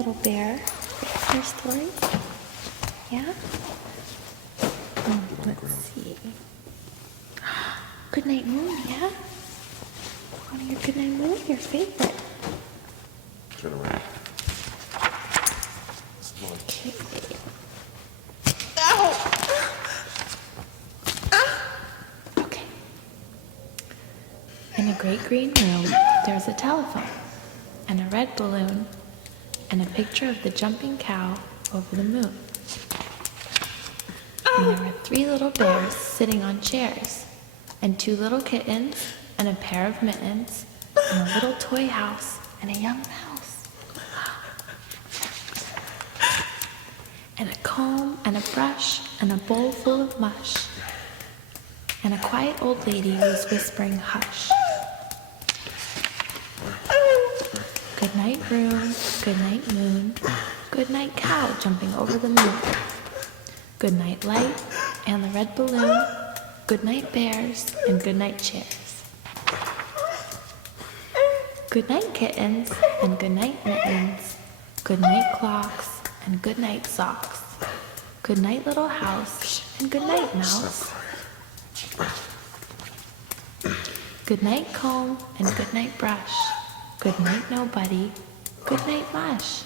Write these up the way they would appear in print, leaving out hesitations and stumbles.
little bear. Your story? Yeah? Let's see. Goodnight Moon, yeah? One of your Goodnight Moon, your favorite. Turn around. Okay. Ow! Okay. In a great green room, there's a telephone, and a red balloon, and a picture of the jumping cow over the moon. And there were 3 little bears sitting on chairs, and 2 little kittens, and a pair of mittens, and a little toy house, and a young mouse. And a comb, and a brush, and a bowl full of mush. And a quiet old lady was whispering hush. Good night room, good night moon, good night cow jumping over the moon. Good night light and the red balloon, good night bears and good night chairs. Good night kittens and good night mittens, good night clocks and good night socks. Good night little house and good night mouse. Good night comb and good night brush. Good night nobody, good night mush.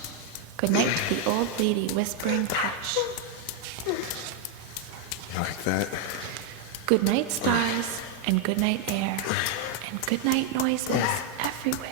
Good night to the old lady whispering hush. You like that? Good night stars and good night air and good night noises everywhere.